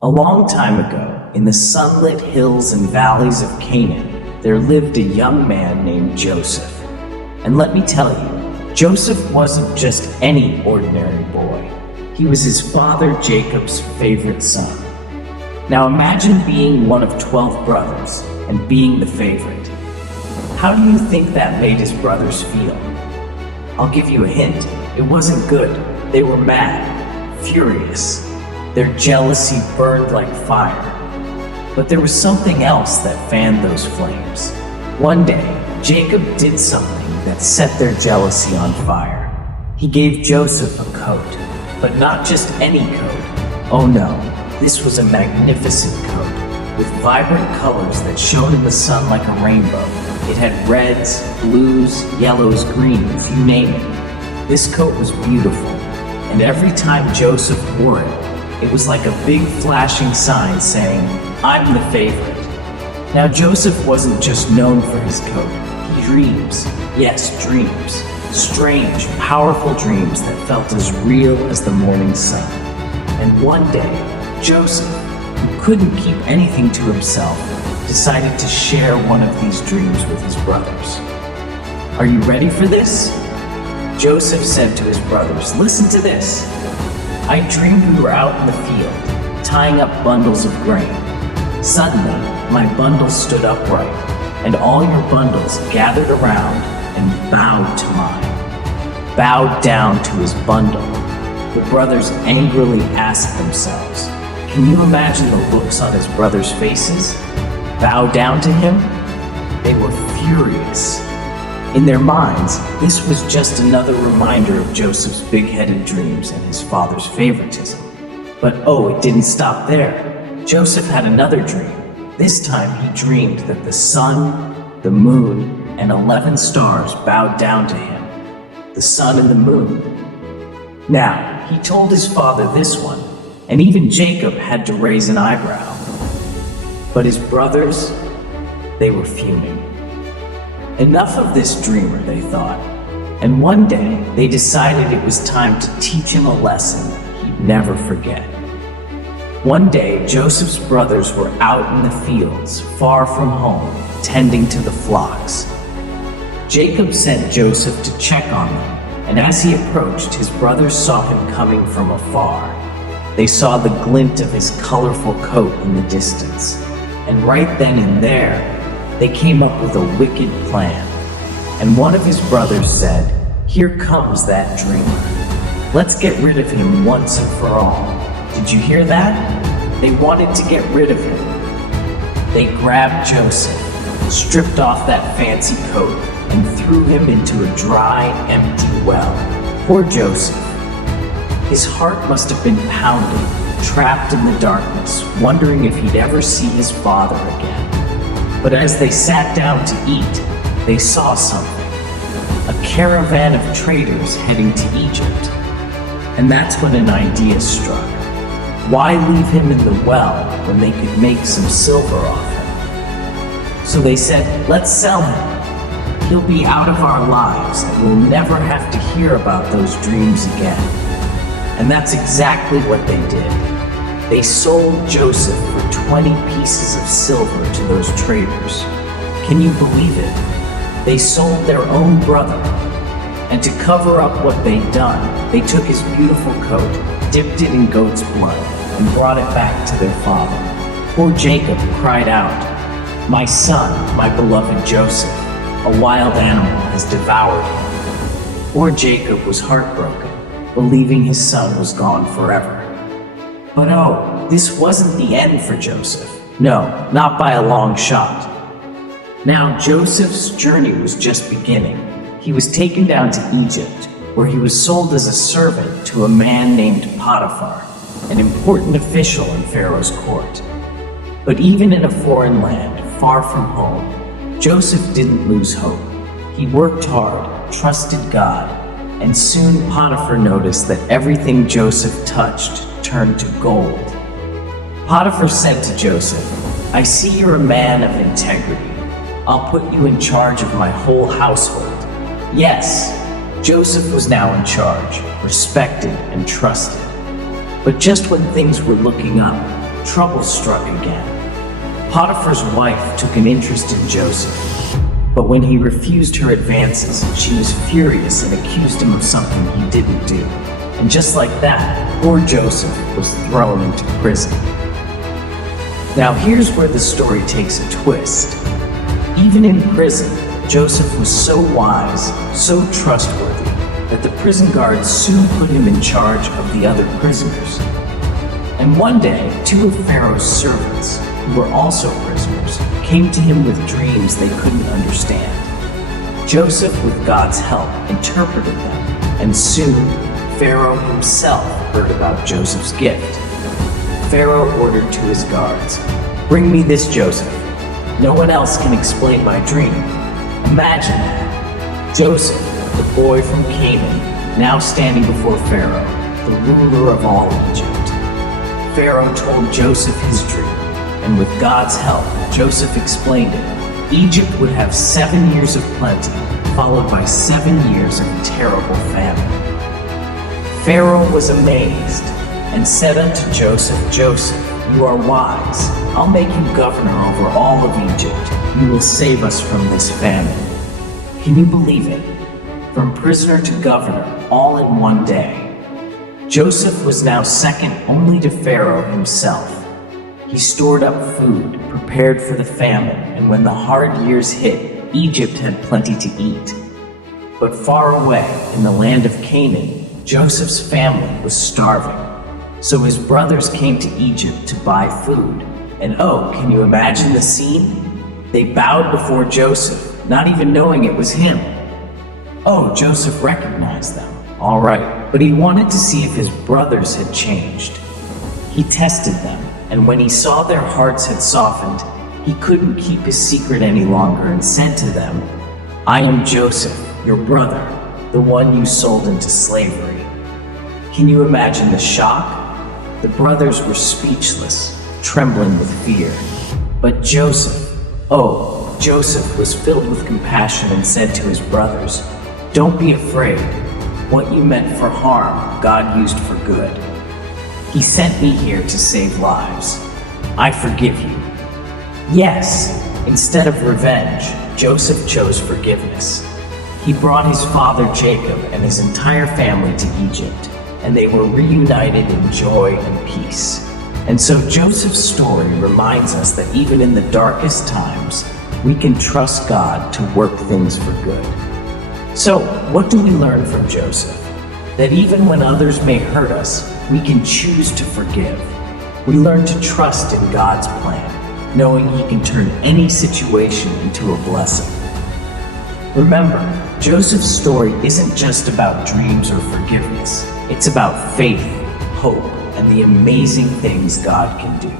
A long time ago, in the sunlit hills and valleys of Canaan, there lived a young man named Joseph. And let me tell you, Joseph wasn't just any ordinary boy. He was his father Jacob's favorite son. Now imagine being one of 12 brothers and being the favorite. How do you think that made his brothers feel? I'll give you a hint. It wasn't good. They were mad, furious. Their jealousy burned like fire. But there was something else that fanned those flames. One day, Jacob did something that set their jealousy on fire. He gave Joseph a coat, but not just any coat. Oh no, this was a magnificent coat with vibrant colors that shone in the sun like a rainbow. It had reds, blues, yellows, greens, you name it. This coat was beautiful, and every time Joseph wore it, it was like a big flashing sign saying, "I'm the favorite." Now Joseph wasn't just known for his coat. He dreams, yes, dreams. Strange, powerful dreams that felt as real as the morning sun. And one day, Joseph, who couldn't keep anything to himself, decided to share one of these dreams with his brothers. Are you ready for this? Joseph said to his brothers, "Listen to this. I dreamed we were out in the field, tying up bundles of grain. Suddenly, my bundle stood upright, and all your bundles gathered around and bowed to mine." Bowed down to his bundle. The brothers angrily asked themselves, can you imagine the looks on his brothers' faces? Bow down to him? They were furious. In their minds, this was just another reminder of Joseph's big-headed dreams and his father's favoritism. But oh, it didn't stop there. Joseph had another dream. This time he dreamed that the sun, the moon, and 11 stars bowed down to him. The sun and the moon. Now, he told his father this one, and even Jacob had to raise an eyebrow. But his brothers, they were fuming. Enough of this dreamer, they thought, and one day they decided it was time to teach him a lesson he'd never forget. One day, Joseph's brothers were out in the fields, far from home, tending to the flocks. Jacob sent Joseph to check on them, and as he approached, his brothers saw him coming from afar. They saw the glint of his colorful coat in the distance, and right then and there, they came up with a wicked plan. And one of his brothers said, "Here comes that dreamer. Let's get rid of him once and for all." Did you hear that? They wanted to get rid of him. They grabbed Joseph, stripped off that fancy coat, and threw him into a dry, empty well. Poor Joseph. His heart must have been pounding, trapped in the darkness, wondering if he'd ever see his father again. But as they sat down to eat, they saw something. A caravan of traders heading to Egypt. And that's when an idea struck. Why leave him in the well when they could make some silver off him? So they said, "Let's sell him. He'll be out of our lives and we'll never have to hear about those dreams again." And that's exactly what they did. They sold Joseph for 20 pieces of silver to those traders. Can you believe it? They sold their own brother. And to cover up what they'd done, they took his beautiful coat, dipped it in goat's blood, and brought it back to their father. Poor Jacob cried out, "My son, my beloved Joseph, a wild animal has devoured him." Poor Jacob was heartbroken, believing his son was gone forever. But oh, this wasn't the end for Joseph. No, not by a long shot. Now Joseph's journey was just beginning. He was taken down to Egypt, where he was sold as a servant to a man named Potiphar, an important official in Pharaoh's court. But even in a foreign land, far from home, Joseph didn't lose hope. He worked hard, trusted God, and soon Potiphar noticed that everything Joseph touched turned to gold. Potiphar said to Joseph, "I see you're a man of integrity. I'll put you in charge of my whole household." Yes, Joseph was now in charge, respected and trusted. But just when things were looking up, trouble struck again. Potiphar's wife took an interest in Joseph, but when he refused her advances, she was furious and accused him of something he didn't do. And just like that, poor Joseph was thrown into prison. Now here's where the story takes a twist. Even in prison, Joseph was so wise, so trustworthy, that the prison guards soon put him in charge of the other prisoners. And one day, two of Pharaoh's servants, who were also prisoners, came to him with dreams they couldn't understand. Joseph, with God's help, interpreted them, and soon Pharaoh himself heard about Joseph's gift. Pharaoh ordered to his guards, "Bring me this Joseph. No one else can explain my dream." Imagine that. Joseph, the boy from Canaan, now standing before Pharaoh, the ruler of all Egypt. Pharaoh told Joseph his dream, and with God's help, Joseph explained it. Egypt would have 7 years of plenty, followed by 7 years of terrible famine. Pharaoh was amazed and said unto Joseph, "Joseph, you are wise. I'll make you governor over all of Egypt. You will save us from this famine." Can you believe it? From prisoner to governor, all in one day. Joseph was now second only to Pharaoh himself. He stored up food, prepared for the famine, and when the hard years hit, Egypt had plenty to eat. But far away, in the land of Canaan, Joseph's family was starving. So his brothers came to Egypt to buy food. And oh, can you imagine the scene? They bowed before Joseph, not even knowing it was him. Oh, Joseph recognized them, all right, but he wanted to see if his brothers had changed. He tested them, and when he saw their hearts had softened, he couldn't keep his secret any longer and said to them, "I am Joseph, your brother, the one you sold into slavery." Can you imagine the shock? The brothers were speechless, trembling with fear. But Joseph was filled with compassion and said to his brothers, "Don't be afraid. What you meant for harm, God used for good. He sent me here to save lives. I forgive you." Yes, instead of revenge, Joseph chose forgiveness. He brought his father Jacob and his entire family to Egypt, and they were reunited in joy and peace. And so Joseph's story reminds us that even in the darkest times, we can trust God to work things for good. So, what do we learn from Joseph? That even when others may hurt us, we can choose to forgive. We learn to trust in God's plan, knowing He can turn any situation into a blessing. Remember, Joseph's story isn't just about dreams or forgiveness. It's about faith, hope, and the amazing things God can do.